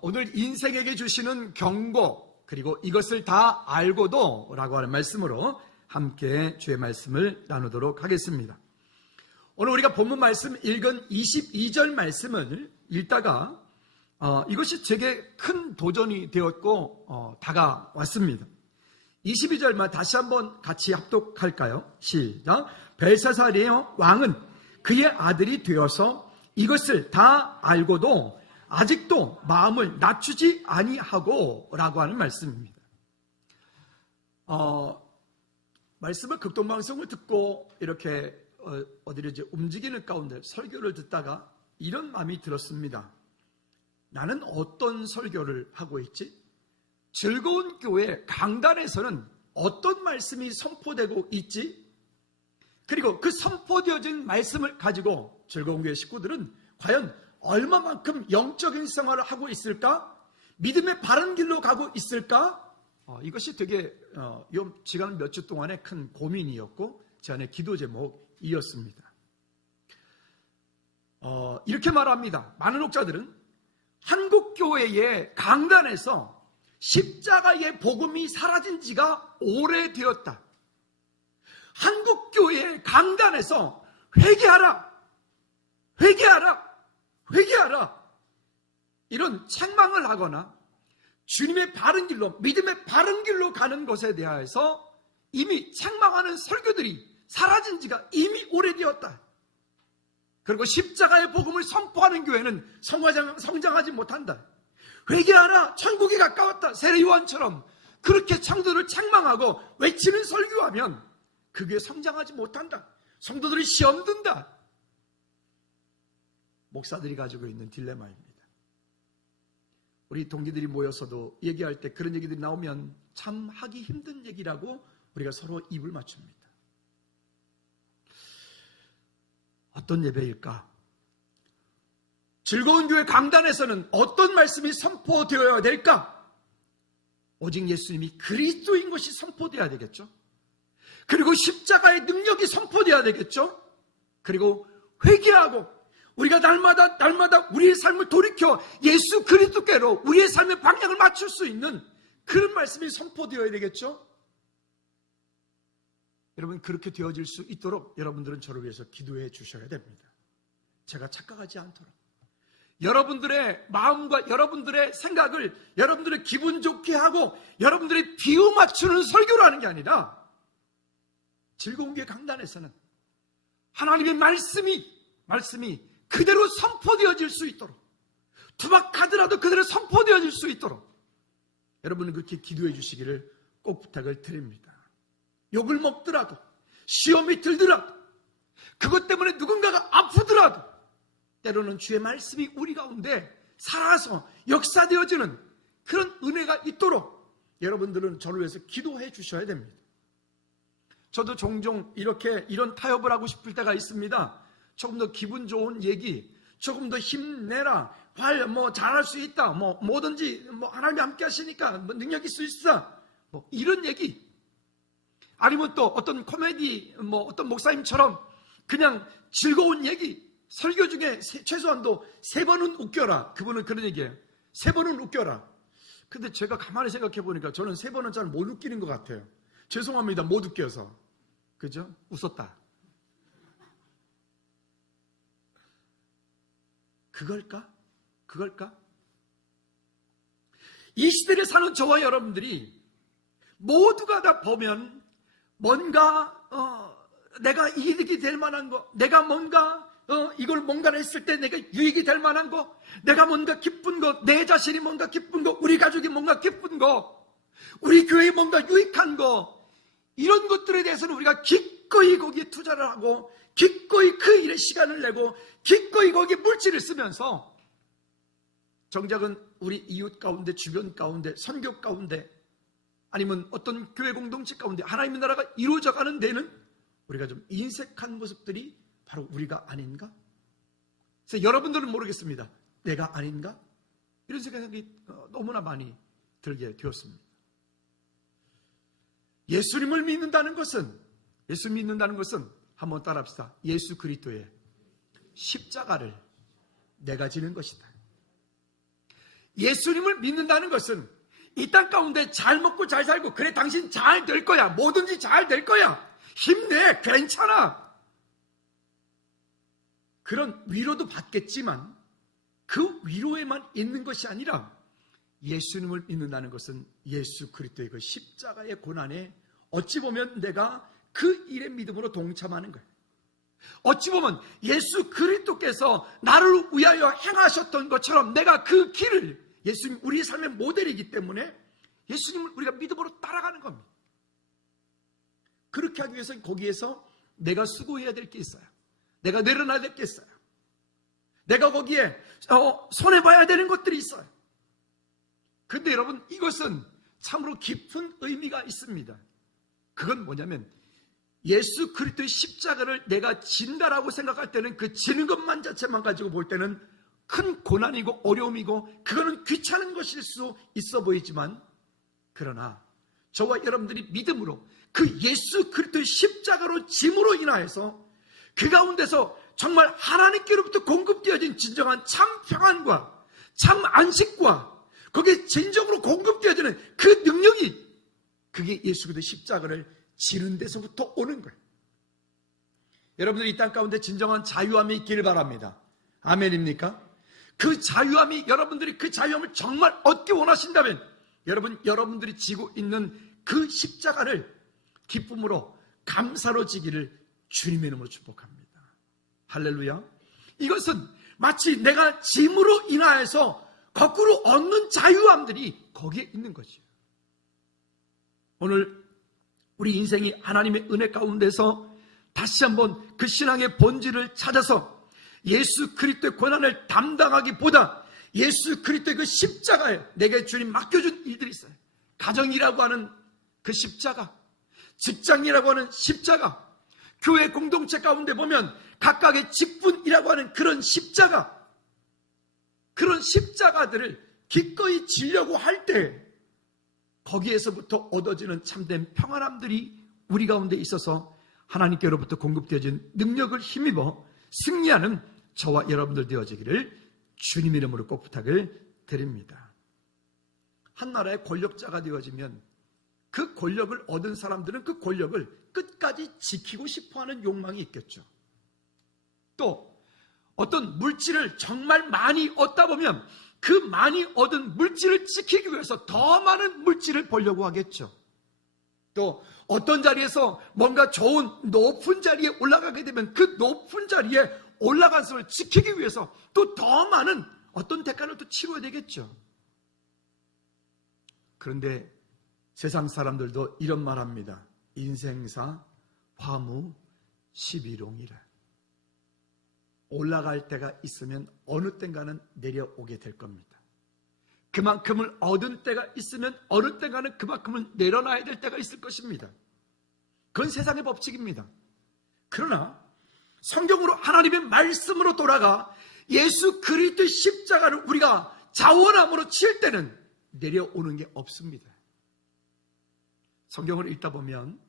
오늘 인생에게 주시는 경고, 그리고 이것을 다 알고도 라고 하는 말씀으로 함께 주의 말씀을 나누도록 하겠습니다. 오늘 우리가 본문 말씀 읽은 22절 말씀을 읽다가 이것이 제게 큰 도전이 되었고 다가왔습니다. 22절만 다시 한번 같이 합독할까요? 시작. 벨사살의 왕은 그의 아들이 되어서 이것을 다 알고도 아직도 마음을 낮추지 아니하고 라고 하는 말씀입니다. 말씀을 극동방송을 듣고 이렇게 어디를 이제 움직이는 가운데 설교를 듣다가 이런 마음이 들었습니다. 나는 어떤 설교를 하고 있지? 즐거운 교회 강단에서는 어떤 말씀이 선포되고 있지? 그리고 그 선포되어진 말씀을 가지고 즐거운 교회 식구들은 과연 얼마만큼 영적인 생활을 하고 있을까? 믿음의 바른 길로 가고 있을까? 이것이 되게 지난 몇 주 동안의 큰 고민이었고 제 안의 기도 제목이었습니다. 이렇게 말합니다. 많은 목자들은 한국교회의 강단에서 십자가의 복음이 사라진 지가 오래되었다. 한국교회의 강단에서 회개하라, 회개하라, 회개하라, 이런 책망을 하거나 주님의 바른 길로, 믿음의 바른 길로 가는 것에 대해서 이미 책망하는 설교들이 사라진 지가 이미 오래되었다. 그리고 십자가의 복음을 선포하는 교회는 성장하지 못한다. 회개하라, 천국이 가까웠다, 세례 요한처럼 그렇게 성도를 책망하고 외치는 설교하면 그 교회 성장하지 못한다. 성도들이 시험 든다. 목사들이 가지고 있는 딜레마입니다. 우리 동기들이 모여서도 얘기할 때 그런 얘기들이 나오면 참 하기 힘든 얘기라고 우리가 서로 입을 맞춥니다. 어떤 예배일까? 즐거운 교회 강단에서는 어떤 말씀이 선포되어야 될까? 오직 예수님이 그리스도인 것이 선포되어야 되겠죠. 그리고 십자가의 능력이 선포되어야 되겠죠. 그리고 회개하고 우리가 날마다 우리의 삶을 돌이켜 예수 그리스도께로 우리의 삶의 방향을 맞출 수 있는 그런 말씀이 선포되어야 되겠죠. 여러분, 그렇게 되어질 수 있도록 여러분들은 저를 위해서 기도해 주셔야 됩니다. 제가 착각하지 않도록. 여러분들의 마음과 여러분들의 생각을 여러분들의 기분 좋게 하고 여러분들의 비유 맞추는 설교를 하는 게 아니라 즐거운 교회 강단에서는 하나님의 말씀이 그대로 선포되어질 수 있도록, 투박하더라도 그대로 선포되어질 수 있도록 여러분은 그렇게 기도해 주시기를 꼭 부탁을 드립니다. 욕을 먹더라도, 시험이 들더라도, 그것 때문에 누군가가 아프더라도 때로는 주의 말씀이 우리 가운데 살아서 역사되어지는 그런 은혜가 있도록 여러분들은 저를 위해서 기도해 주셔야 됩니다. 저도 종종 이런 타협을 하고 싶을 때가 있습니다. 조금 더 기분 좋은 얘기, 조금 더 힘내라, 잘할 수 있다, 뭐든지 하나님이 함께 하시니까 능력 있을 수 있어, 이런 얘기. 아니면 또 어떤 코미디, 어떤 목사님처럼 그냥 즐거운 얘기, 설교 중에 최소한도 3번은 웃겨라. 그분은 그런 얘기예요. 3번은 웃겨라. 근데 제가 가만히 생각해 보니까 저는 3번은 잘 못 웃기는 것 같아요. 죄송합니다. 못 웃겨서. 그죠? 웃었다. 그걸까? 이 시대를 사는 저와 여러분들이 모두가 다 보면 뭔가 내가 이익이 될 만한 거, 내가 이걸 뭔가를 했을 때 내가 유익이 될 만한 거, 내가 뭔가 기쁜 거, 내 자신이 뭔가 기쁜 거, 우리 가족이 뭔가 기쁜 거, 우리 교회에 뭔가 유익한 거, 이런 것들에 대해서는 우리가 기꺼이 거기에 투자를 하고 기꺼이 그 일에 시간을 내고 기꺼이 거기에 물질을 쓰면서 정작은 우리 이웃 가운데, 주변 가운데, 선교 가운데, 아니면 어떤 교회 공동체 가운데 하나님의 나라가 이루어져가는 데는 우리가 좀 인색한 모습들이 바로 우리가 아닌가? 그래서 여러분들은 모르겠습니다. 내가 아닌가? 이런 생각이 너무나 많이 들게 되었습니다. 예수님을 믿는다는 것은 한번 따라합시다. 예수 그리스도의 십자가를 내가 지는 것이다. 예수님을 믿는다는 것은 이 땅 가운데 잘 먹고 잘 살고, 그래 당신 잘 될 거야, 뭐든지 잘 될 거야, 힘내, 괜찮아, 그런 위로도 받겠지만 그 위로에만 있는 것이 아니라 예수님을 믿는다는 것은 예수 그리스도의 그 십자가의 고난에 어찌 보면 내가 그 일의 믿음으로 동참하는 거예요. 어찌 보면 예수 그리스도께서 나를 위하여 행하셨던 것처럼 내가 그 길을, 예수님 우리의 삶의 모델이기 때문에 예수님을 우리가 믿음으로 따라가는 겁니다. 그렇게 하기 위해서 거기에서 내가 수고해야 될 게 있어요. 내가 내려놔야 될 게 있어요. 내가 거기에 손해봐야 되는 것들이 있어요. 근데 여러분, 이것은 참으로 깊은 의미가 있습니다. 그건 뭐냐면 예수 그리스도의 십자가를 내가 진다라고 생각할 때는 그 지는 것만 자체만 가지고 볼 때는 큰 고난이고 어려움이고 그거는 귀찮은 것일 수 있어 보이지만, 그러나 저와 여러분들이 믿음으로 그 예수 그리스도의 십자가로 짐으로 인하여서 그 가운데서 정말 하나님께로부터 공급되어진 진정한 참 평안과 참 안식과 거기에 진정으로 공급되어지는 그 능력이, 그게 예수 그리스도의 십자가를 지는 데서부터 오는 거예요. 여러분들이 이 땅 가운데 진정한 자유함이 있기를 바랍니다. 아멘입니까? 그 자유함이, 여러분들이 그 자유함을 정말 얻기 원하신다면 여러분들이 지고 있는 그 십자가를 기쁨으로 감사로 지기를 주님의 이름으로 축복합니다. 할렐루야. 이것은 마치 내가 짐으로 인하여서 거꾸로 얻는 자유함들이 거기에 있는 거죠. 오늘 우리 인생이 하나님의 은혜 가운데서 다시 한번 그 신앙의 본질을 찾아서 예수 그리스도의 고난을 담당하기보다 예수 그리스도의 그 십자가에 내게 주님 맡겨준 일들이 있어요. 가정이라고 하는 그 십자가, 직장이라고 하는 십자가, 교회 공동체 가운데 보면 각각의 직분이라고 하는 그런 십자가, 그런 십자가들을 기꺼이 지려고 할 때 거기에서부터 얻어지는 참된 평안함들이 우리 가운데 있어서 하나님께로부터 공급되어진 능력을 힘입어 승리하는 저와 여러분들 되어지기를 주님 이름으로 꼭 부탁을 드립니다. 한 나라의 권력자가 되어지면 그 권력을 얻은 사람들은 그 권력을 끝까지 지키고 싶어하는 욕망이 있겠죠. 또 어떤 물질을 정말 많이 얻다 보면 그 많이 얻은 물질을 지키기 위해서 더 많은 물질을 벌려고 하겠죠. 또 어떤 자리에서 뭔가 좋은 높은 자리에 올라가게 되면 그 높은 자리에 올라간 것을 지키기 위해서 또 더 많은 어떤 대가를 또 치러야 되겠죠. 그런데 세상 사람들도 이런 말 합니다. 인생사 화무 11롱이라. 올라갈 때가 있으면 어느 땐가는 내려오게 될 겁니다. 그만큼을 얻은 때가 있으면 어느 땐가는 그만큼을 내려놔야 될 때가 있을 것입니다. 그건 세상의 법칙입니다. 그러나 성경으로 하나님의 말씀으로 돌아가 예수 그리스도의 십자가를 우리가 자원함으로 칠 때는 내려오는 게 없습니다. 성경을 읽다 보면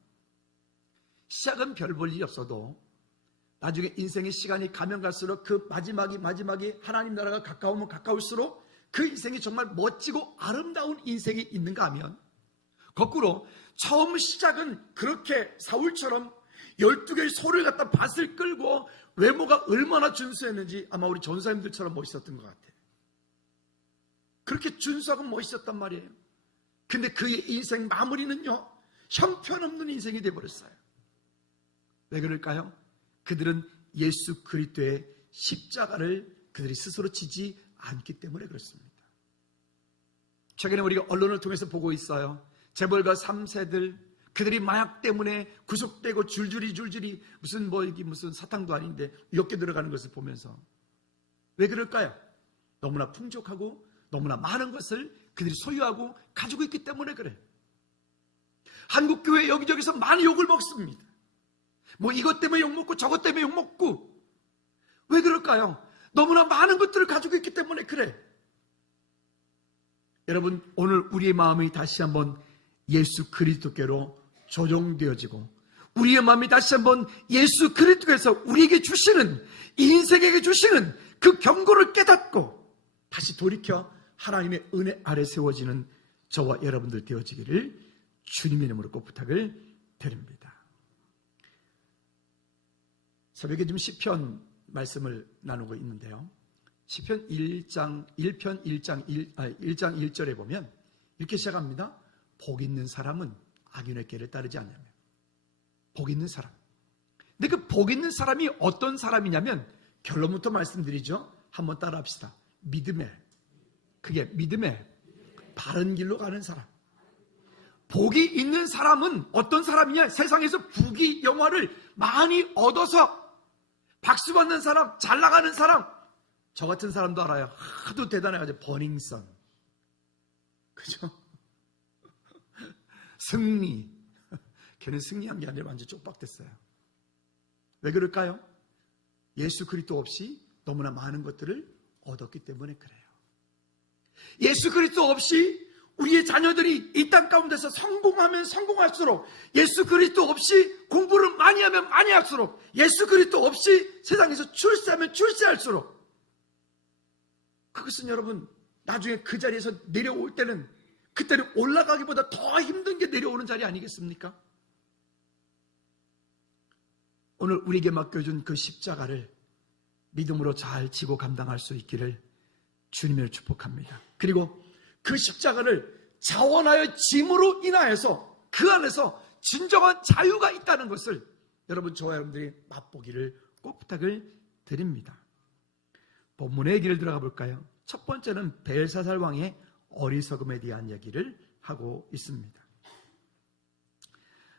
시작은 별 볼 일이 없어도 나중에 인생의 시간이 가면 갈수록 그 마지막이 하나님 나라가 가까우면 가까울수록 그 인생이 정말 멋지고 아름다운 인생이 있는가 하면, 거꾸로 처음 시작은 그렇게 사울처럼 12개의 소를 갖다 밭을 끌고 외모가 얼마나 준수했는지 아마 우리 전사님들처럼 멋있었던 것 같아요. 그렇게 준수하고 멋있었단 말이에요. 근데 그의 인생 마무리는요, 형편없는 인생이 되어버렸어요. 왜 그럴까요? 그들은 예수 그리스도의 십자가를 그들이 스스로 지지 않기 때문에 그렇습니다. 최근에 우리가 언론을 통해서 보고 있어요. 재벌가 3세들, 그들이 마약 때문에 구속되고 줄줄이 무슨 사탕도 아닌데 이렇게 들어가는 것을 보면서 왜 그럴까요? 너무나 풍족하고 너무나 많은 것을 그들이 소유하고 가지고 있기 때문에 그래요. 한국교회 여기저기서 많이 욕을 먹습니다. 뭐 이것 때문에 욕먹고 저것 때문에 욕먹고. 왜 그럴까요? 너무나 많은 것들을 가지고 있기 때문에 그래. 여러분, 오늘 우리의 마음이 다시 한번 예수 그리스도께로 조정되어지고 우리의 마음이 다시 한번 예수 그리스도께서 우리에게 주시는, 인생에게 주시는 그 경고를 깨닫고 다시 돌이켜 하나님의 은혜 아래 세워지는 저와 여러분들 되어지기를 주님의 이름으로 꼭 부탁을 드립니다. 새벽에 지금 시편 말씀을 나누고 있는데요. 시편 1장 1절에 보면 이렇게 시작합니다. 복 있는 사람은 악인의 길을 따르지 않냐며. 복 있는 사람. 근데 그 복 있는 사람이 어떤 사람이냐면 결론부터 말씀드리죠. 한번 따라 합시다. 그게 믿음의 바른 길로 가는 사람. 복이 있는 사람은 어떤 사람이냐? 세상에서 부귀 영화를 많이 얻어서 박수 받는 사람, 잘 나가는 사람, 저 같은 사람도 알아요. 하도 대단해가지고 버닝썬, 그죠? 승리. 걔는 승리한 게 아니라 완전 쪽박됐어요. 왜 그럴까요? 예수 그리스도 없이 너무나 많은 것들을 얻었기 때문에 그래요. 예수 그리스도 없이 우리의 자녀들이 이 땅 가운데서 성공하면 성공할수록, 예수 그리스도 없이 공부를 많이 하면 많이 할수록, 예수 그리스도 없이 세상에서 출세하면 출세할수록, 그것은 여러분 나중에 그 자리에서 내려올 때는, 그때는 올라가기보다 더 힘든 게 내려오는 자리 아니겠습니까? 오늘 우리에게 맡겨준 그 십자가를 믿음으로 잘 지고 감당할 수 있기를 주님을 축복합니다. 그리고 그 십자가를 자원하여 짐으로 인하여서 그 안에서 진정한 자유가 있다는 것을 여러분, 저와 여러분들이 맛보기를 꼭 부탁을 드립니다. 본문의 얘기를 들어가 볼까요? 첫 번째는 벨사살 왕의 어리석음에 대한 얘기를 하고 있습니다.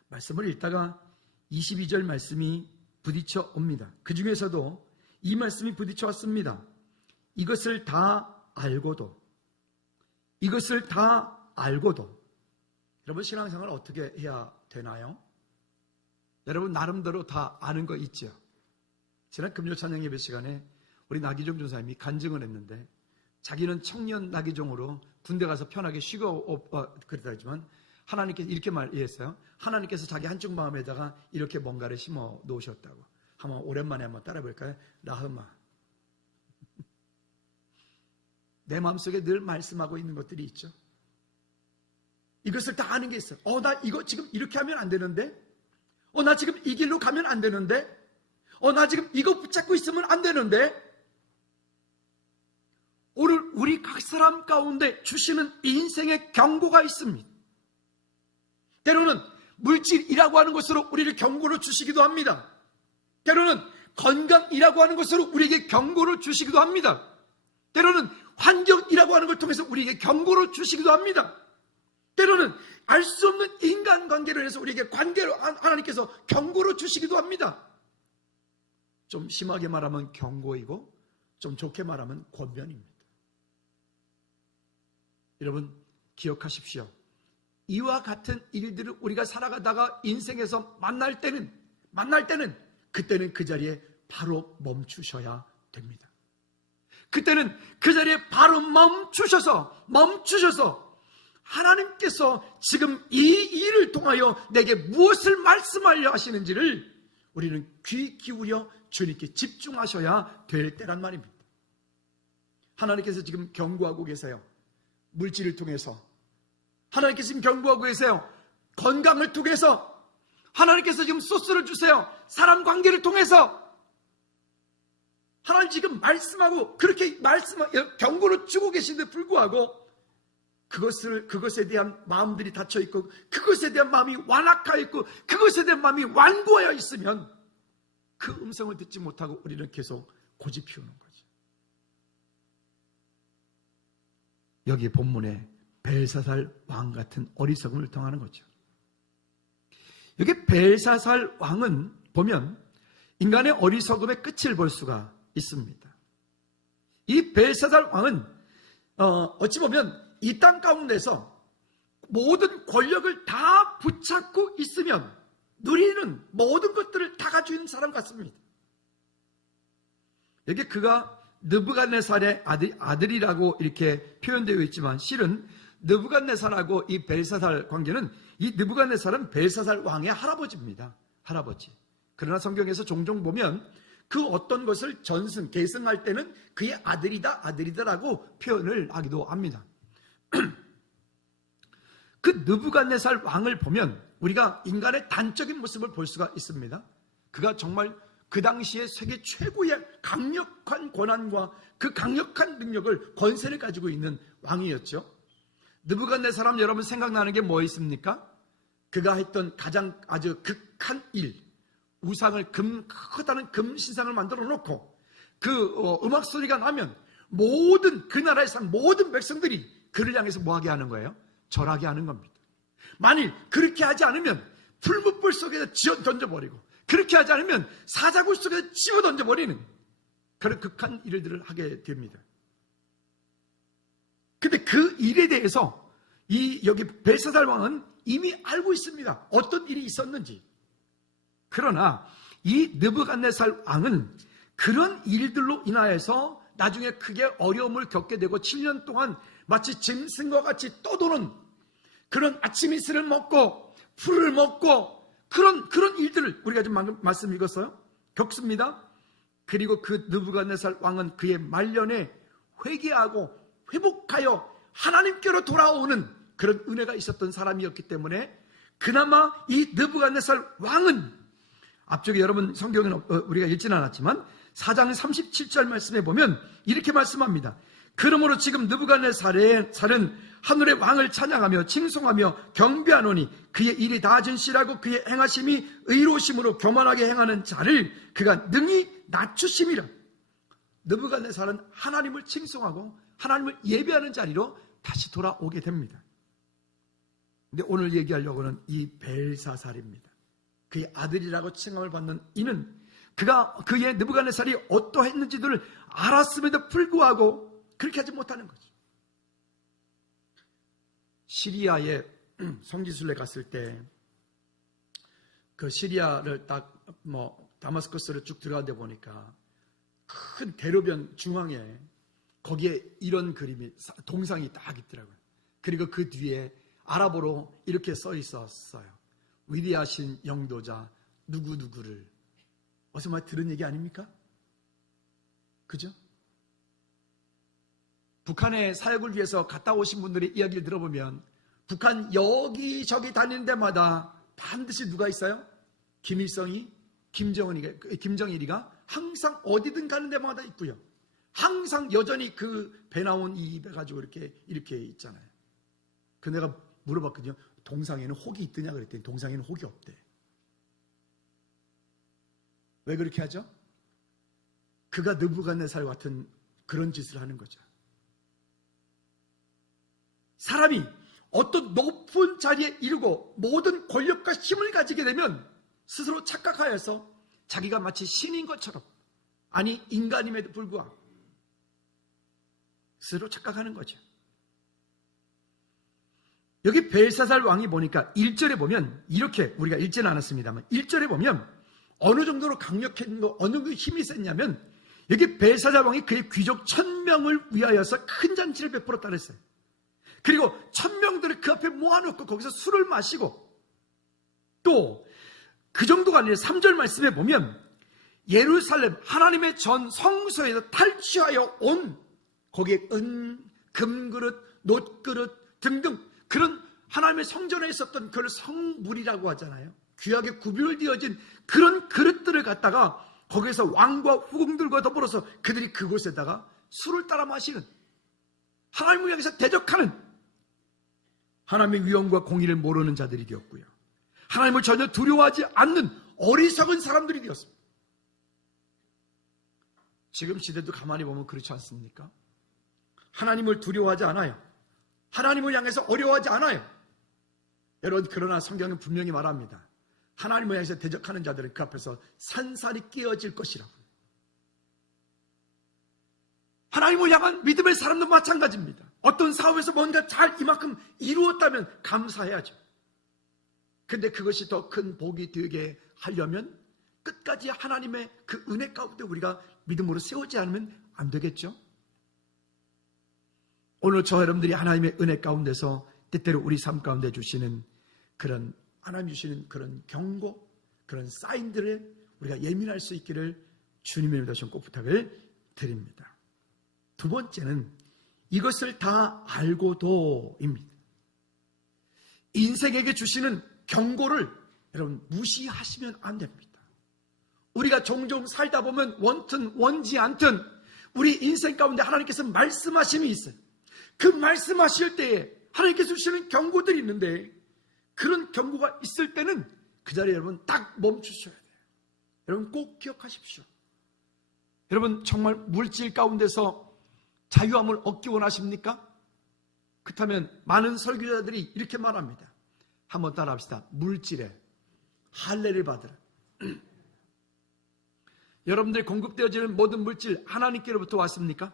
말씀을 읽다가 22절 말씀이 부딪혀 옵니다. 그 중에서도 이 말씀이 부딪혀 왔습니다. 이것을 다 알고도, 여러분 신앙생활 어떻게 해야 되나요? 여러분 나름대로 다 아는 거 있죠? 지난 금요 찬양 예배 시간에 우리 나기종 전사님이 간증을 했는데, 자기는 청년 나기종으로 군대 가서 편하게 쉬고 그랬다 했지만 하나님께서 이렇게 말했어요. 하나님께서 자기 한쪽 마음에다가 이렇게 뭔가를 심어 놓으셨다고. 한번 오랜만에 한번 따라 볼까요? 라흐마. 내 마음속에 늘 말씀하고 있는 것들이 있죠. 이것을 다 아는 게 있어요. 나 이거 지금 이렇게 하면 안 되는데? 나 지금 이 길로 가면 안 되는데? 나 지금 이거 붙잡고 있으면 안 되는데? 오늘 우리 각 사람 가운데 주시는 인생의 경고가 있습니다. 때로는 물질이라고 하는 것으로 우리를 경고를 주시기도 합니다. 때로는 건강이라고 하는 것으로 우리에게 경고를 주시기도 합니다. 때로는 환경이라고 하는 걸 통해서 우리에게 경고를 주시기도 합니다. 때로는 알 수 없는 인간관계를 해서 우리에게 관계로 하나님께서 경고를 주시기도 합니다. 좀 심하게 말하면 경고이고 좀 좋게 말하면 권면입니다. 여러분 기억하십시오. 이와 같은 일들을 우리가 살아가다가 인생에서 만날 때는 그때는 그 자리에 바로 멈추셔야 됩니다. 그때는 그 자리에 바로 멈추셔서 하나님께서 지금 이 일을 통하여 내게 무엇을 말씀하려 하시는지를 우리는 귀 기울여 주님께 집중하셔야 될 때란 말입니다. 하나님께서 지금 경고하고 계세요. 물질을 통해서 하나님께서 지금 경고하고 계세요. 건강을 통해서 하나님께서 지금 소스를 주세요. 사람 관계를 통해서 하나님 지금 말씀하고 그렇게 경고를 주고 계신데 불구하고 그것에 대한 마음들이 닫혀 있고, 그것에 대한 마음이 완악하여 있고, 그것에 대한 마음이 완고하여 있으면 그 음성을 듣지 못하고 우리는 계속 고집 피우는 거죠. 여기 본문에 벨사살 왕 같은 어리석음을 당하는 거죠. 여기 벨사살 왕은 보면 인간의 어리석음의 끝을 볼 수가 있습니다. 이 벨사살 왕은 어찌 보면 이 땅 가운데서 모든 권력을 다 붙잡고 있으면 누리는 모든 것들을 다 가지고 있는 사람 같습니다. 여기 그가 느부갓네살의 아들이라고 이렇게 표현되어 있지만 실은 느부갓네살하고 이 벨사살 관계는, 이 느부갓네살은 벨사살 왕의 할아버지입니다. 할아버지. 그러나 성경에서 종종 보면 그 어떤 것을 계승할 때는 그의 아들이다라고 표현을 하기도 합니다. 그 느부갓네살 왕을 보면 우리가 인간의 단적인 모습을 볼 수가 있습니다. 그가 정말 그 당시에 세계 최고의 강력한 권한과 그 강력한 능력을, 권세를 가지고 있는 왕이었죠. 느부갓네살 여러분 생각나는 게 뭐 있습니까? 그가 했던 가장 아주 극한 일, 우상을 크다는 금 신상을 만들어 놓고 그 음악 소리가 나면 그 나라에 산 모든 백성들이 그를 향해서 뭐하게 하는 거예요? 절하게 하는 겁니다. 만일 그렇게 하지 않으면 풀무불 속에서 지어 던져버리고, 그렇게 하지 않으면 사자굴 속에서 지워 던져버리는 그런 극한 일들을 하게 됩니다. 근데 그 일에 대해서 여기 벨사살 왕은 이미 알고 있습니다. 어떤 일이 있었는지. 그러나 이 느부갓네살 왕은 그런 일들로 인하여서 나중에 크게 어려움을 겪게 되고 7년 동안 마치 짐승과 같이 떠도는 그런 아침 이슬을 먹고 풀을 먹고 그런 일들을 우리가 좀 말씀 읽었어요. 겪습니다. 그리고 그 느부갓네살 왕은 그의 말년에 회개하고 회복하여 하나님께로 돌아오는 그런 은혜가 있었던 사람이었기 때문에 그나마 이 느부갓네살 왕은, 앞쪽에 여러분 성경에는 우리가 읽지는 않았지만 4장 37절 말씀에 보면 이렇게 말씀합니다. 그러므로 지금 느부갓네살은 하늘의 왕을 찬양하며 칭송하며 경배하노니 그의 일이 다 진실하고 그의 행하심이 의로우심으로 교만하게 행하는 자를 그가 능히 낮추심이라. 느부갓네살은 하나님을 칭송하고 하나님을 예배하는 자리로 다시 돌아오게 됩니다. 근데 오늘 얘기하려고는 이 벨사살입니다. 그의 아들이라고 칭함을 받는 이는 그의 느부갓네살이 어떠했는지를 알았음에도 불구하고 그렇게 하지 못하는 거죠. 시리아에 성지순례 갔을 때 그 시리아를 다마스커스를 쭉 들어가다 보니까 큰 대로변 중앙에 거기에 이런 그림이, 동상이 딱 있더라고요. 그리고 그 뒤에 아랍어로 이렇게 써 있었어요. 위대하신 영도자 누구누구를. 어디서 많이 들은 얘기 아닙니까? 그죠? 북한의 사역을 위해서 갔다 오신 분들의 이야기를 들어보면 북한 여기저기 다니는 데마다 반드시 누가 있어요? 김일성이, 김정일이가 항상 어디든 가는 데마다 있고요. 항상 여전히 그 배 나온 이 입에 가지고 이렇게 있잖아요. 그 내가 물어봤거든요. 동상에는 혹이 있더냐 그랬더니 동상에는 혹이 없대. 왜 그렇게 하죠? 그가 느부갓네살 같은 그런 짓을 하는 거죠. 사람이 어떤 높은 자리에 이르고 모든 권력과 힘을 가지게 되면 스스로 착각하여서 자기가 마치 신인 것처럼, 아니 인간임에도 불구하고 스스로 착각하는 거죠. 여기 벨사살 왕이 보니까 1절에 보면 이렇게, 우리가 읽지는 않았습니다만 1절에 보면 어느 정도로 강력했고 어느 정도 힘이 셌냐면 여기 벨사살 왕이 그의 귀족 1000명을 위하여서 큰 잔치를 베풀었다 그랬어요. 그리고 1000명들을 그 앞에 모아놓고 거기서 술을 마시고, 또 그 정도가 아니라 3절 말씀에 보면 예루살렘 하나님의 전 성소에서 탈취하여 온 거기에 은, 금그릇, 놋그릇 등등 그런 하나님의 성전에 있었던 그런 성물이라고 하잖아요. 귀하게 구별되어진 그런 그릇들을 갖다가 거기에서 왕과 후궁들과 더불어서 그들이 그곳에다가 술을 따라 마시는, 하나님을 향해서 대적하는, 하나님의 위엄과 공의를 모르는 자들이 되었고요. 하나님을 전혀 두려워하지 않는 어리석은 사람들이 되었습니다. 지금 시대도 가만히 보면 그렇지 않습니까? 하나님을 두려워하지 않아요. 하나님을 향해서 어려워하지 않아요. 여러분, 그러나 성경은 분명히 말합니다. 하나님을 향해서 대적하는 자들은 그 앞에서 산산이 깨어질 것이라고. 하나님을 향한 믿음의 사람도 마찬가지입니다. 어떤 사업에서 뭔가 잘 이만큼 이루었다면 감사해야죠. 근데 그것이 더 큰 복이 되게 하려면 끝까지 하나님의 그 은혜 가운데 우리가 믿음으로 세우지 않으면 안 되겠죠? 오늘 저 여러분들이 하나님의 은혜 가운데서 때때로 우리 삶 가운데 주시는 그런, 하나님 주시는 그런 경고, 그런 사인들에 우리가 예민할 수 있기를 주님의 다시 꼭 부탁을 드립니다. 두 번째는 이것을 다 알고도입니다. 인생에게 주시는 경고를 여러분 무시하시면 안 됩니다. 우리가 종종 살다 보면 원튼 원지 않든 우리 인생 가운데 하나님께서 말씀하심이 있어요. 그 말씀하실 때에 하나님께서 주시는 경고들이 있는데 그런 경고가 있을 때는 그 자리에 여러분 딱 멈추셔야 돼요. 여러분 꼭 기억하십시오. 여러분 정말 물질 가운데서 자유함을 얻기 원하십니까? 그렇다면 많은 설교자들이 이렇게 말합니다. 한번 따라합시다. 물질에 할례를 받으라. 여러분들이 공급되어지는 모든 물질 하나님께로부터 왔습니까?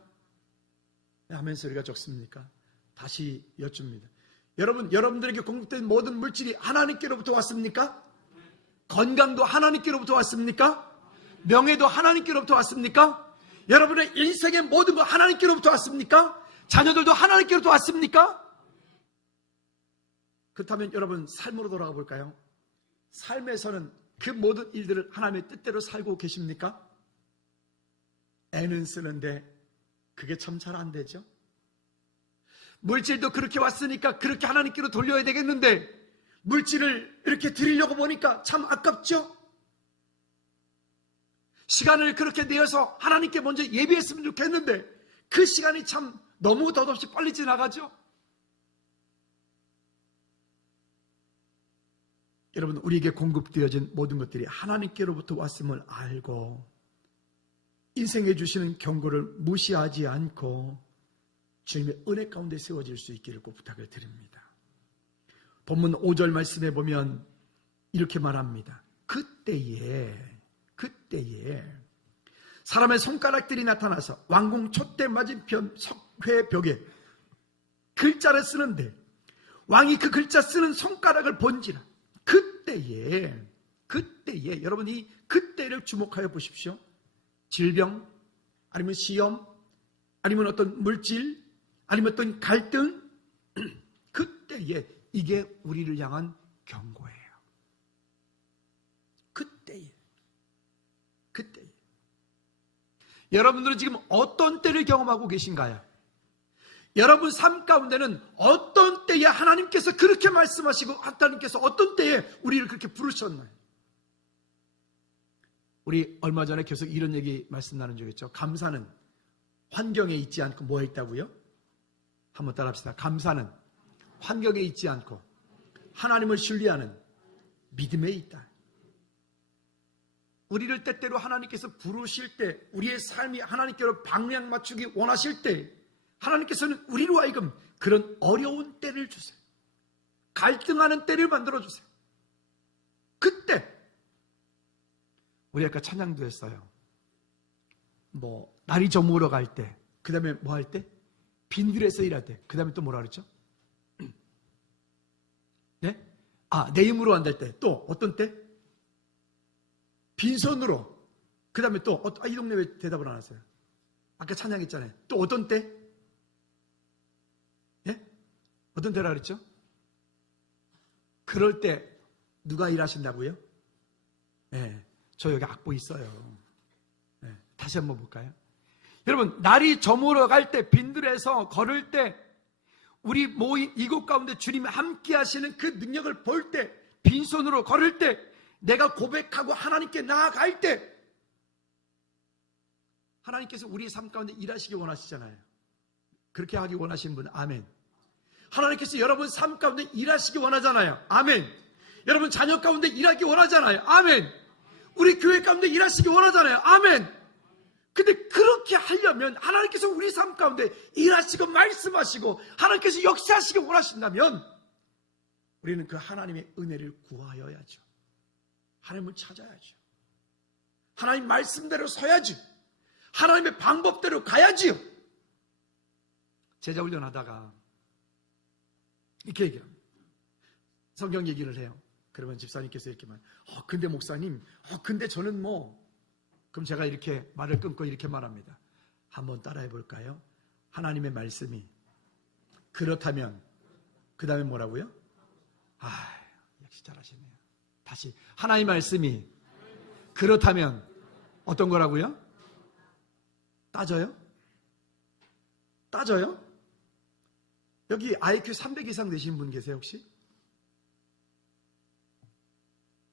아멘 소리가 적습니까? 다시 여쭙니다. 여러분들에게 공급된 모든 물질이 하나님께로부터 왔습니까? 건강도 하나님께로부터 왔습니까? 명예도 하나님께로부터 왔습니까? 여러분의 인생의 모든 것 하나님께로부터 왔습니까? 자녀들도 하나님께로부터 왔습니까? 그렇다면 여러분 삶으로 돌아가 볼까요? 삶에서는 그 모든 일들을 하나님의 뜻대로 살고 계십니까? 애는 쓰는데 그게 참 잘 안 되죠? 물질도 그렇게 왔으니까 그렇게 하나님께로 돌려야 되겠는데 물질을 이렇게 드리려고 보니까 참 아깝죠? 시간을 그렇게 내어서 하나님께 먼저 예비했으면 좋겠는데 그 시간이 참 너무 덧없이 빨리 지나가죠? 여러분 우리에게 공급되어진 모든 것들이 하나님께로부터 왔음을 알고 인생에 주시는 경고를 무시하지 않고 주님의 은혜 가운데 세워질 수 있기를 꼭 부탁을 드립니다. 본문 5절 말씀에 보면 이렇게 말합니다. 그때에 사람의 손가락들이 나타나서 왕궁 촛대 맞은편 석회벽에 글자를 쓰는데 왕이 그 글자 쓰는 손가락을 본지라. 그때에 여러분이 그때를 주목하여 보십시오. 질병 아니면 시험 아니면 어떤 물질 아니면 어떤 갈등 그때에 이게 우리를 향한 경고예요. 그때에 여러분들은 지금 어떤 때를 경험하고 계신가요? 여러분 삶 가운데는 어떤 때에 하나님께서 그렇게 말씀하시고 하나님께서 어떤 때에 우리를 그렇게 부르셨나요? 우리 얼마 전에 계속 이런 얘기 말씀 나눈 적 있죠. 감사는 환경에 있지 않고 뭐에 있다고요? 한번 따라합시다. 감사는 환경에 있지 않고 하나님을 신뢰하는 믿음에 있다. 우리를 때때로 하나님께서 부르실 때 우리의 삶이 하나님께로 방향 맞추기 원하실 때 하나님께서는 우리로 하여금 그런 어려운 때를 주세요. 갈등하는 때를 만들어주세요. 그때 우리 아까 찬양도 했어요. 날이 저물어 갈 때, 그 다음에 뭐 할 때? 빈들에서 일할 때, 그 다음에 또 뭐라 그랬죠? 네? 내 힘으로 안 될 때, 또 어떤 때? 빈손으로. 그 다음에 또, 이 동네 왜 대답을 안 하세요? 아까 찬양했잖아요. 또 어떤 때? 예? 어떤 때라 그랬죠? 그럴 때 누가 일하신다고요? 네, 저 여기 악보 있어요. 네, 다시 한번 볼까요? 여러분, 날이 저물어 갈 때, 빈들에서 걸을 때, 우리 모인 이곳 가운데 주님이 함께 하시는 그 능력을 볼 때, 빈손으로 걸을 때, 내가 고백하고 하나님께 나아갈 때, 하나님께서 우리의 삶 가운데 일하시기 원하시잖아요. 그렇게 하기 원하시는 분, 아멘. 하나님께서 여러분 삶 가운데 일하시기 원하잖아요. 아멘. 여러분 자녀 가운데 일하기 원하잖아요. 아멘. 우리 교회 가운데 일하시기 원하잖아요. 아멘. 근데 그렇게 하려면 하나님께서 우리 삶 가운데 일하시고 말씀하시고 하나님께서 역사하시기 원하신다면 우리는 그 하나님의 은혜를 구하여야죠. 하나님을 찾아야죠. 하나님 말씀대로 서야지. 하나님의 방법대로 가야지요. 제자 훈련하다가 이렇게 얘기합니다. 성경 얘기를 해요. 그러면 집사님께서 이렇게 말, 근데 목사님, 근데 저는 그럼 제가 이렇게 말을 끊고 이렇게 말합니다. 한번 따라해 볼까요? 하나님의 말씀이 그렇다면 그 다음에 뭐라고요? 역시 잘하시네요. 다시 하나님의 말씀이 그렇다면 어떤 거라고요? 따져요? 따져요? 여기 IQ 300 이상 되신 분 계세요 혹시?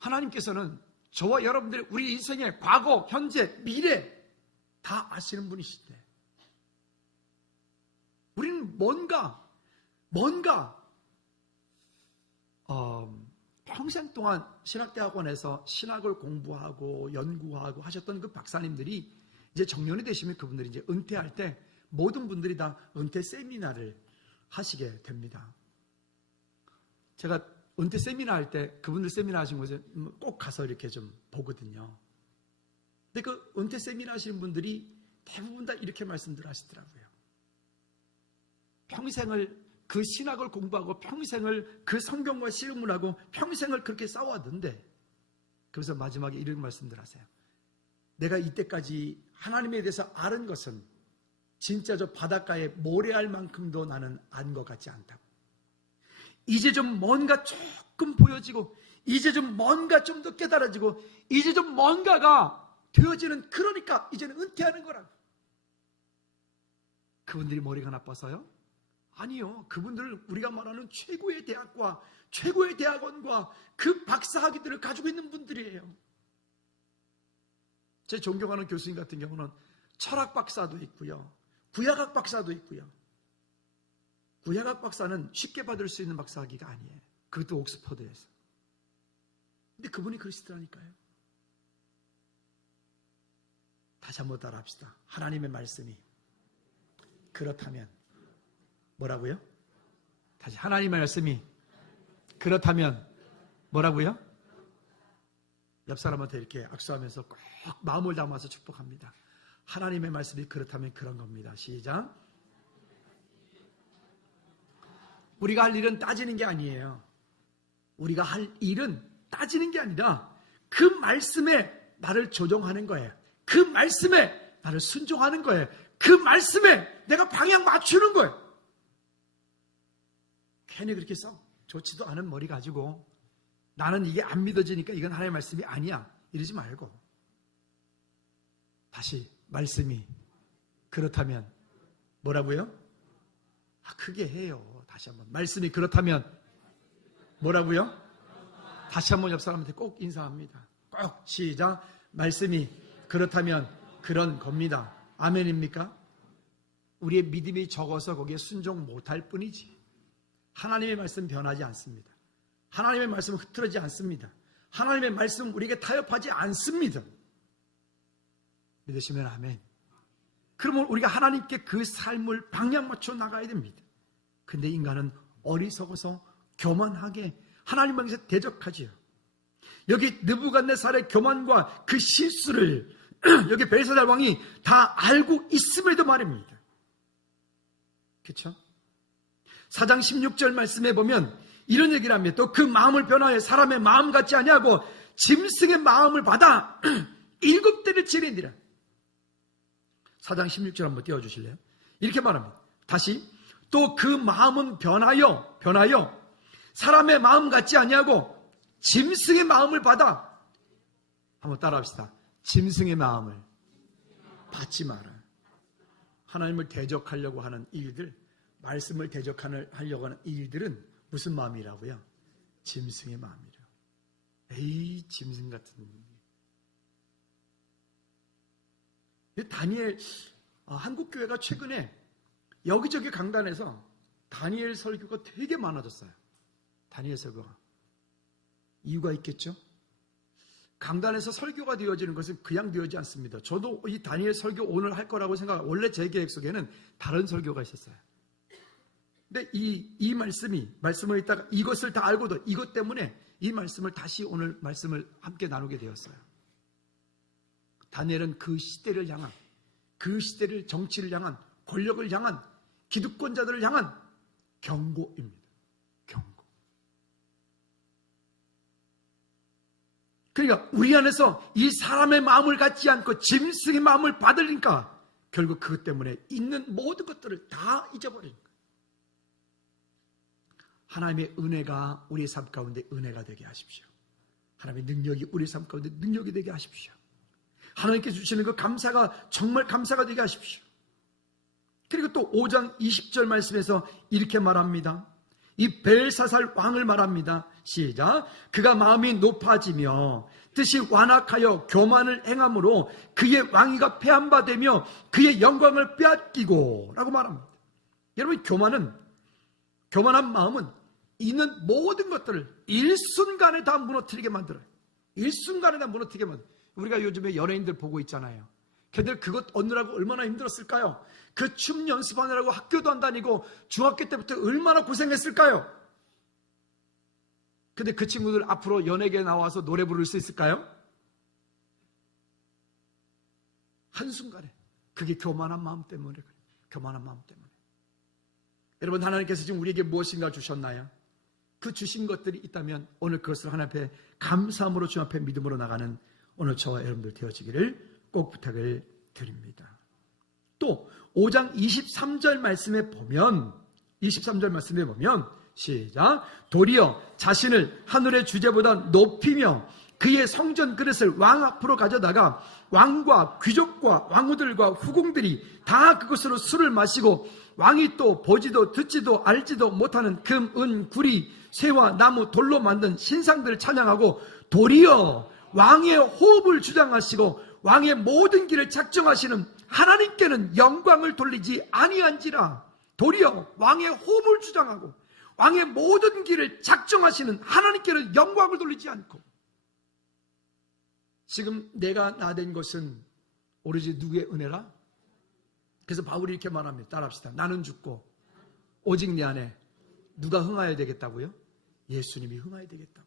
하나님께서는 저와 여러분들의 우리 인생의 과거, 현재, 미래 다 아시는 분이시대. 우리는 뭔가 평생 동안 신학대학원에서 신학을 공부하고 연구하고 하셨던 그 박사님들이 이제 정년이 되시면 그분들이 이제 은퇴할 때 모든 분들이 다 은퇴 세미나를 하시게 됩니다. 제가 은퇴 세미나 할 때 그분들 세미나 하신 곳에 꼭 가서 이렇게 좀 보거든요. 근데 그 은퇴 세미나 하시는 분들이 대부분 다 이렇게 말씀들 하시더라고요. 평생을 그 신학을 공부하고 평생을 그 성경과 씨름을 하고 평생을 그렇게 싸워왔는데 그래서 마지막에 이런 말씀들 하세요. 내가 이때까지 하나님에 대해서 아는 것은 진짜 저 바닷가에 모래알 만큼도 나는 안 것 같지 않다고. 이제 좀 뭔가 조금 보여지고 이제 좀 뭔가 좀 더 깨달아지고 이제 좀 뭔가가 되어지는, 그러니까 이제는 은퇴하는 거라고. 그분들이 머리가 나빠서요? 아니요. 그분들은 우리가 말하는 최고의 대학과 최고의 대학원과 그 박사학위들을 가지고 있는 분들이에요. 제 존경하는 교수님 같은 경우는 철학 박사도 있고요, 구약학 박사도 있고요. 구약학 박사는 쉽게 받을 수 있는 박사학위가 아니에요. 그것도 옥스퍼드에서. 근데 그분이 그러시더라니까요. 다시 한번 따라합시다. 하나님의 말씀이 그렇다면 뭐라고요? 다시 하나님의 말씀이 그렇다면 뭐라고요? 옆 사람한테 이렇게 악수하면서 꼭 마음을 담아서 축복합니다. 하나님의 말씀이 그렇다면 그런 겁니다. 시작. 우리가 할 일은 따지는 게 아니에요. 우리가 할 일은 따지는 게 아니라 그 말씀에 나를 조정하는 거예요. 그 말씀에 나를 순종하는 거예요. 그 말씀에 내가 방향 맞추는 거예요. 괜히 그렇게 썩 좋지도 않은 머리 가지고 나는 이게 안 믿어지니까 이건 하나님의 말씀이 아니야 이러지 말고 다시 말씀이 그렇다면 뭐라고요? 크게 해요. 다시 한번 말씀이 그렇다면 뭐라고요? 다시 한번 옆 사람한테 꼭 인사합니다. 꼭 시작. 말씀이 그렇다면 그런 겁니다. 아멘입니까? 우리의 믿음이 적어서 거기에 순종 못할 뿐이지 하나님의 말씀 변하지 않습니다. 하나님의 말씀은 흐트러지지 않습니다. 하나님의 말씀은 우리에게 타협하지 않습니다. 믿으시면 아멘. 그러면 우리가 하나님께 그 삶을 방향 맞춰 나가야 됩니다. 근데 인간은 어리석어서 교만하게 하나님 앞에서 대적하지요. 여기 느부갓네살의 교만과 그 실수를 여기 벨사살 왕이 다 알고 있음에도 말입니다. 그렇죠? 4장 16절 말씀에 보면 이런 얘기를 합니다. 또 그 마음을 변화해 사람의 마음 같지 아니하고 짐승의 마음을 받아 7대를 지내니라. 4장 16절 한번 띄워주실래요? 이렇게 말합니다. 다시 또 그 마음은 변하여 사람의 마음 같지 아니하고 짐승의 마음을 받아. 한번 따라합시다. 짐승의 마음을 받지 마라. 하나님을 대적하려고 하는 일들, 말씀을 대적하려고 하는 일들은 무슨 마음이라고요? 짐승의 마음이래요. 에이, 짐승 같은. 다니엘, 한국교회가 최근에 여기저기 강단에서 다니엘 설교가 되게 많아졌어요. 다니엘 설교가. 이유가 있겠죠? 강단에서 설교가 되어지는 것은 그냥 되어지지 않습니다. 저도 이 다니엘 설교 오늘 할 거라고 원래 제 계획 속에는 다른 설교가 있었어요. 근데 이 말씀을 있다가 이것을 다 알고도 이것 때문에 이 말씀을 다시 오늘 말씀을 함께 나누게 되었어요. 다니엘은 그 시대를 향한, 그 시대를 정치를 향한, 권력을 향한, 기득권자들을 향한 경고입니다. 경고. 그러니까 우리 안에서 이 사람의 마음을 갖지 않고 짐승의 마음을 받으니까 결국 그것 때문에 있는 모든 것들을 다 잊어버리는 거예요. 하나님의 은혜가 우리의 삶 가운데 은혜가 되게 하십시오. 하나님의 능력이 우리의 삶 가운데 능력이 되게 하십시오. 하나님께 주시는 그 감사가 정말 감사가 되게 하십시오. 그리고 또 5장 20절 말씀에서 이렇게 말합니다. 이 벨사살 왕을 말합니다. 시작. 그가 마음이 높아지며 뜻이 완악하여 교만을 행함으로 그의 왕위가 폐한바되며 그의 영광을 빼앗기고 라고 말합니다. 여러분, 교만한 마음은 있는 모든 것들을 일순간에 다 무너뜨리게 만들어요. 일순간에 다 무너뜨리게 만들어요. 우리가 요즘에 연예인들 보고 있잖아요. 걔들 그것 얻느라고 얼마나 힘들었을까요? 그 춤 연습하느라고 학교도 안 다니고 중학교 때부터 얼마나 고생했을까요? 근데 그 친구들 앞으로 연예계에 나와서 노래 부를 수 있을까요? 한순간에. 그게 교만한 마음 때문에 그래요. 교만한 마음 때문에. 여러분, 하나님께서 지금 우리에게 무엇인가 주셨나요? 그 주신 것들이 있다면 오늘 그것을 하나님 앞에 감사함으로 주 앞에 믿음으로 나가는 오늘 저와 여러분들 되어지기를 꼭 부탁을 드립니다. 또 5장 23절 말씀에 보면 시작. 도리어 자신을 하늘의 주제보다 높이며 그의 성전 그릇을 왕 앞으로 가져다가 왕과 귀족과 왕후들과 후궁들이 다 그것으로 술을 마시고 왕이 또 보지도 듣지도 알지도 못하는 금, 은, 구리, 쇠와 나무, 돌로 만든 신상들을 찬양하고 도리어 왕의 호흡을 주장하시고 왕의 모든 길을 작정하시는 하나님께는 영광을 돌리지 아니한지라. 도리어 왕의 호흡을 주장하고 왕의 모든 길을 작정하시는 하나님께는 영광을 돌리지 않고. 지금 내가 나된 것은 오로지 누구의 은혜라? 그래서 바울이 이렇게 말합니다. 따라합시다. 나는 죽고 오직 내 안에 누가 흥하여야 되겠다고요? 예수님이 흥하여야 되겠다고요.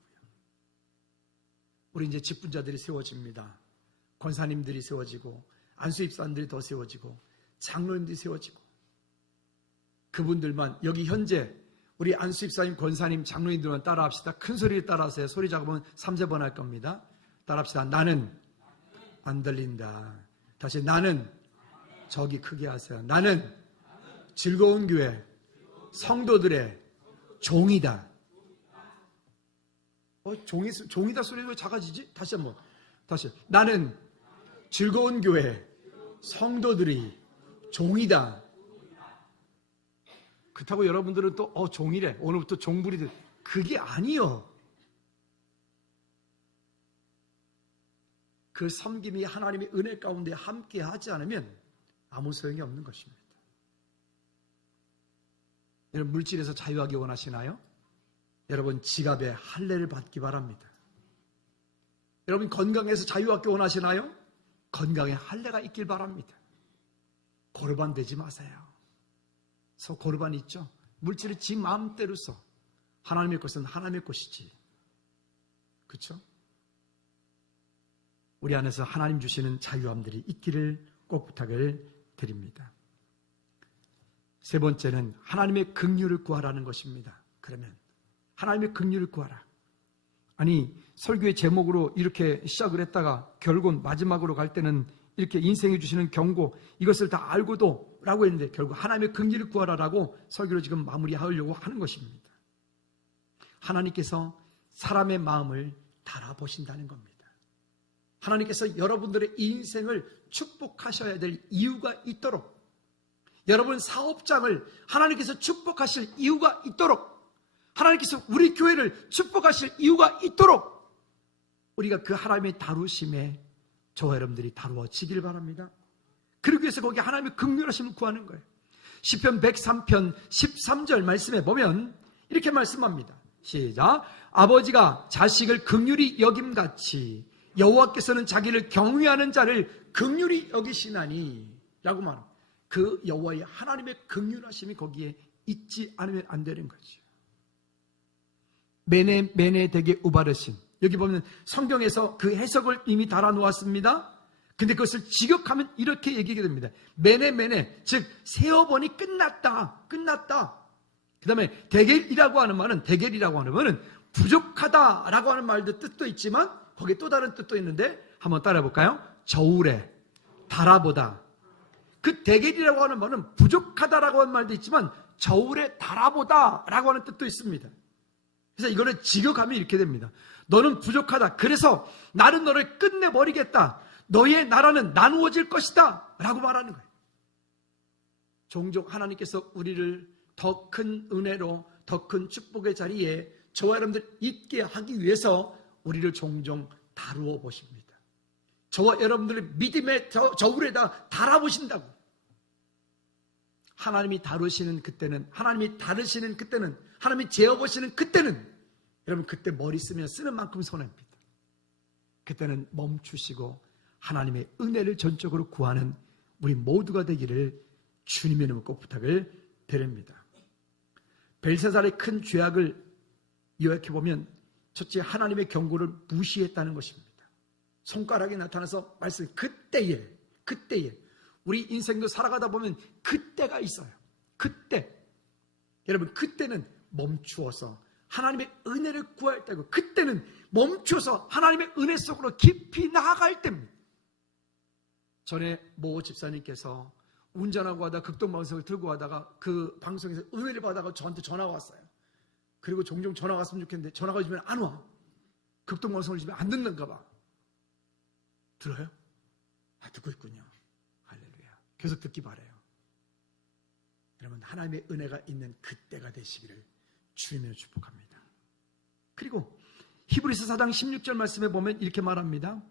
우리 이제 직분자들이 세워집니다. 권사님들이 세워지고 안수입사님들이 더 세워지고 장로님들이 세워지고, 그분들만, 여기 현재 우리 안수입사님, 권사님, 장로님들만 따라합시다. 큰 소리를 따라하세요. 소리 작으면 3세번 할 겁니다. 따라합시다. 나는 안 들린다. 다시, 나는 저기 크게 하세요. 나는 즐거운 교회 성도들의 종이다. 종이다 소리가 왜 작아지지? 다시 한번. 다시. 나는 즐거운 교회 성도들이 종이다. 그렇다고 여러분들은 또 종이래. 오늘부터 종부리들. 그게 아니요. 그 섬김이 하나님의 은혜 가운데 함께 하지 않으면 아무 소용이 없는 것입니다. 여러분, 물질에서 자유하기 원하시나요? 여러분, 지갑에 할례를 받기 바랍니다. 여러분, 건강에서 자유하기 원하시나요? 건강에 할례가 있길 바랍니다. 고르반 되지 마세요. 고르반 있죠? 물질을 지 마음대로 써. 하나님의 것은 하나님의 것이지. 그렇죠? 우리 안에서 하나님 주시는 자유함들이 있기를 꼭 부탁을 드립니다. 세 번째는 하나님의 긍휼을 구하라는 것입니다. 그러면 하나님의 긍휼을 구하라. 아니, 설교의 제목으로 이렇게 시작을 했다가 결국 마지막으로 갈 때는 이렇게 인생에 주시는 경고, 이것을 다 알고도 라고 했는데 결국 하나님의 긍휼을 구하라라고 설교를 지금 마무리하려고 하는 것입니다. 하나님께서 사람의 마음을 달아보신다는 겁니다. 하나님께서 여러분들의 인생을 축복하셔야 될 이유가 있도록, 여러분 사업장을 하나님께서 축복하실 이유가 있도록, 하나님께서 우리 교회를 축복하실 이유가 있도록 우리가 그 하나님의 다루심에 저와 여러분들이 다루어지길 바랍니다. 그러기 위해서 거기 하나님의 긍휼하심을 구하는 거예요. 시편 103편 13절 말씀에 보면 이렇게 말씀합니다. 시작. 아버지가 자식을 긍휼히 여김같이 여호와께서는 자기를 경외하는 자를 긍휼히 여기시나니 라고 말합니다. 그 여호와의 하나님의 긍휼하심이 거기에 있지 않으면 안 되는 거죠. 메네 되게 우바르신, 여기 보면 성경에서 그 해석을 이미 달아놓았습니다. 근데 그것을 직역하면 이렇게 얘기하게 됩니다. 메네, 즉 세어본이 끝났다. 그 다음에 대겔이라고 하는 말은 부족하다라고 하는 말도 뜻도 있지만 거기에 또 다른 뜻도 있는데 한번 따라해 볼까요? 저울에 달아보다. 그 대겔이라고 하는 말은 부족하다라고 하는 말도 있지만 저울에 달아보다라고 하는 뜻도 있습니다. 그래서 이거는 직역하면 이렇게 됩니다. 너는 부족하다. 그래서 나는 너를 끝내버리겠다. 너의 나라는 나누어질 것이다 라고 말하는 거예요. 종종 하나님께서 우리를 더 큰 은혜로, 더 큰 축복의 자리에 저와 여러분들 있게 하기 위해서 우리를 종종 다루어 보십니다. 저와 여러분들의 믿음의 저울에다 달아보신다고. 하나님이 다루시는 그때는, 하나님이 다루시는 그때는, 하나님이 재어보시는 그때는, 여러분 그때 머리 쓰는 만큼 손해입니다. 그때는 멈추시고 하나님의 은혜를 전적으로 구하는 우리 모두가 되기를 주님의 이름으로 꼭 부탁을 드립니다. 벨사살의 큰 죄악을 요약해보면 첫째, 하나님의 경고를 무시했다는 것입니다. 손가락이 나타나서 말씀, 그때에 우리 인생도 살아가다 보면 그때가 있어요. 그때, 여러분 그때는 멈추어서 하나님의 은혜를 구할 때고, 그때는 멈춰서 하나님의 은혜 속으로 깊이 나아갈 때입니다. 전에 모 집사님께서 운전하고 하다가 극동방송을 들고 하다가 그 방송에서 은혜를 받아가 저한테 전화가 왔어요. 그리고 종종 전화가 왔으면 좋겠는데 전화가 오면 안 와. 극동방송을 집에 안 듣는가 봐. 들어요? 아, 듣고 있군요. 할렐루야. 계속 듣기 바라요. 여러분 하나님의 은혜가 있는 그때가 되시기를 주님으로 축복합니다. 그리고 히브리서 4장 16절 말씀에 보면 이렇게 말합니다.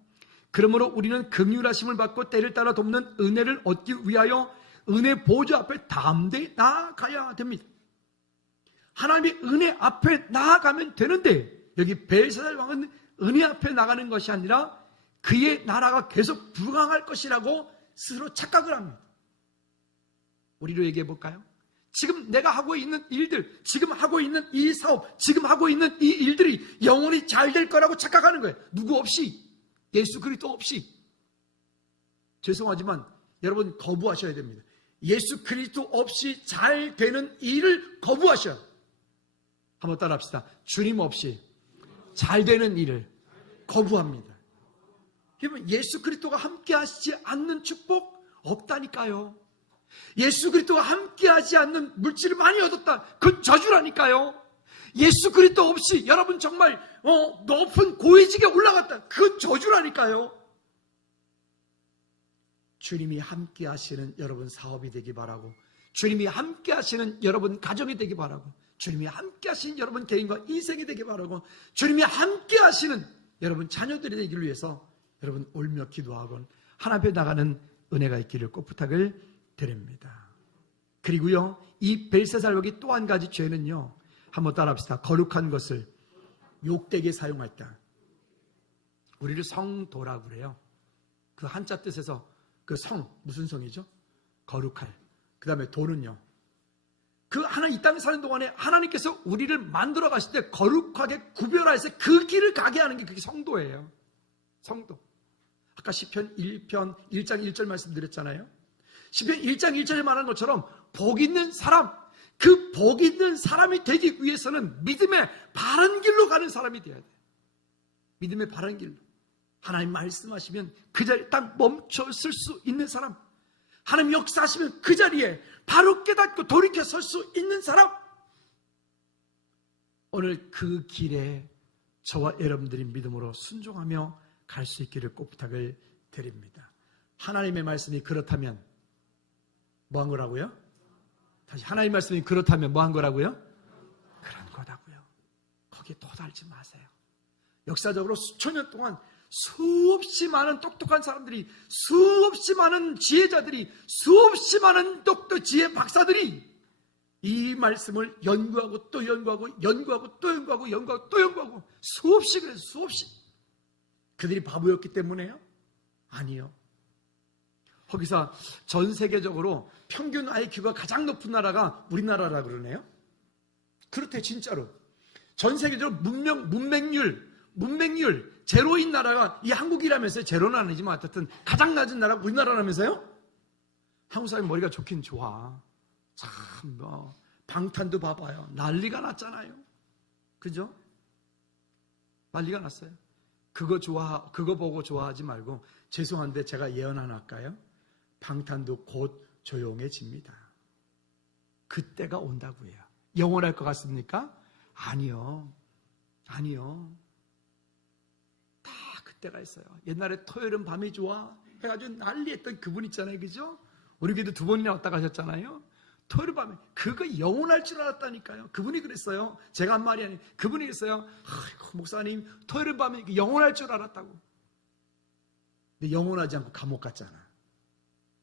그러므로 우리는 긍휼하심을 받고 때를 따라 돕는 은혜를 얻기 위하여 은혜 보좌 앞에 담대히 나아가야 됩니다. 하나님의 은혜 앞에 나아가면 되는데, 여기 벨사살 왕은 은혜 앞에 나가는 것이 아니라 그의 나라가 계속 부강할 것이라고 스스로 착각을 합니다. 우리로 얘기해 볼까요? 지금 내가 하고 있는 일들, 지금 하고 있는 이 사업, 지금 하고 있는 이 일들이 영원히 잘 될 거라고 착각하는 거예요. 누구 없이, 예수 그리스도 없이. 죄송하지만 여러분 거부하셔야 됩니다. 예수 그리스도 없이 잘 되는 일을 거부하셔야. 한번 따라합시다. 주님 없이 잘 되는 일을 거부합니다. 그러면 예수 그리스도가 함께 하시지 않는 축복 없다니까요. 예수 그리스도와 함께하지 않는 물질을 많이 얻었다. 그건 저주라니까요. 예수 그리스도 없이 여러분 정말 높은 고위직에 올라갔다. 그건 저주라니까요. 주님이 함께하시는 여러분 사업이 되기 바라고, 주님이 함께하시는 여러분 가정이 되기 바라고, 주님이 함께하시는 여러분 개인과 인생이 되기 바라고, 주님이 함께하시는 여러분 자녀들이 되기를 위해서 여러분 울며 기도하고 하나님 앞에 나가는 은혜가 있기를 꼭 부탁을 드립니다. 그리고요, 이 벨사살 왕의 또 한 가지 죄는요, 한번 따라합시다. 거룩한 것을 욕되게 사용했다. 우리를 성도라고 그래요. 그 한자 뜻에서 그 성, 무슨 성이죠? 거룩할. 그 다음에 도는요, 그 이 땅에 사는 동안에 하나님께서 우리를 만들어 가실 때 거룩하게 구별하셔서 그 길을 가게 하는 게 그게 성도예요. 성도. 아까 시편 1편 1장 1절 말씀드렸잖아요. 시편 1장 1절에 말한 것처럼 복 있는 사람, 그 복 있는 사람이 되기 위해서는 믿음의 바른 길로 가는 사람이 되어야 돼요. 믿음의 바른 길로. 하나님 말씀하시면 그 자리에 딱 멈춰 설 수 있는 사람, 하나님 역사하시면 그 자리에 바로 깨닫고 돌이켜 설 수 있는 사람. 오늘 그 길에 저와 여러분들이 믿음으로 순종하며 갈 수 있기를 꼭 부탁을 드립니다. 하나님의 말씀이 그렇다면 뭐 한 거라고요? 다시, 하나님 말씀이 그렇다면 뭐 한 거라고요? 그런 거다고요. 거기에 도달지 마세요. 역사적으로 수천 년 동안 수없이 많은 똑똑한 사람들이, 수없이 많은 지혜자들이, 수없이 많은 지혜 박사들이 이 말씀을 연구하고 또 연구하고 연구하고 또 연구하고 연구하고 또 연구하고 수없이, 그래서 수없이. 그들이 바보였기 때문에요? 아니요. 거기서 전 세계적으로 평균 IQ가 가장 높은 나라가 우리나라라 그러네요. 그렇대, 진짜로. 전 세계적으로 문맹률 제로인 나라가 이 한국이라면서요. 제로는 아니지만 어쨌든 가장 낮은 나라가 우리나라라면서요. 한국 사람이 머리가 좋긴 좋아. 참 방탄도 봐봐요. 난리가 났잖아요. 그죠? 난리가 났어요. 그거 보고 좋아하지 말고, 죄송한데 제가 예언 하나 할까요? 방탄도 곧 조용해집니다. 그때가 온다고요. 영원할 것 같습니까? 아니요. 다 그때. 때가 있어요. 옛날에 토요일은 밤이 좋아 해가지고 난리했던 그분 있잖아요. 그죠? 우리 교회도 2번이나 왔다 가셨잖아요. 토요일 밤에 그거 영원할 줄 알았다니까요. 그분이 그랬어요. 제가 한 말이 아니에요. 그분이 그랬어요. 아이고 목사님 토요일 밤에 영원할 줄 알았다고. 근데 영원하지 않고 감옥 갔잖아.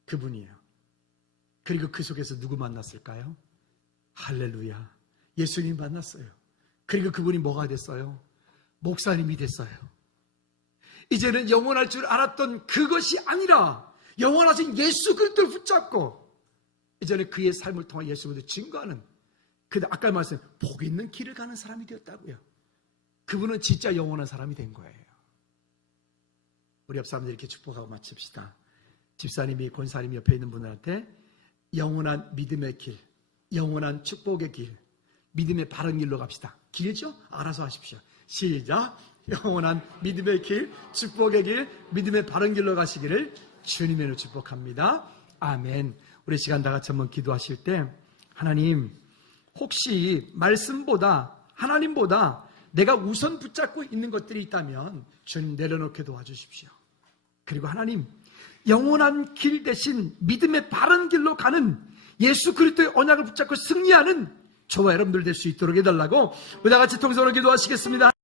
그분이에요. 그리고 그 속에서 누구 만났을까요? 할렐루야. 예수님 만났어요. 그리고 그분이 뭐가 됐어요? 목사님이 됐어요. 이제는 영원할 줄 알았던 그것이 아니라 영원하신 예수 그리스도를 붙잡고 이제는 그의 삶을 통해 예수를 증거하는, 근데 아까 말씀 복 있는 길을 가는 사람이 되었다고요. 그분은 진짜 영원한 사람이 된 거예요. 우리 옆 사람들 이렇게 축복하고 마칩시다. 집사님이, 권사님이 옆에 있는 분들한테 영원한 믿음의 길, 영원한 축복의 길, 믿음의 바른 길로 갑시다. 길죠? 알아서 하십시오. 시작. 영원한 믿음의 길, 축복의 길, 믿음의 바른 길로 가시기를 주님의 이름으로 축복합니다. 아멘. 우리 시간 다 같이 한번 기도하실 때, 하나님, 혹시 말씀보다, 하나님보다 내가 우선 붙잡고 있는 것들이 있다면 주님 내려놓게 도와주십시오. 그리고 하나님, 영원한 길 대신 믿음의 바른 길로 가는 예수 그리스도의 언약을 붙잡고 승리하는 저와 여러분들 될 수 있도록 해달라고 우리 다 같이 통성으로 기도하시겠습니다.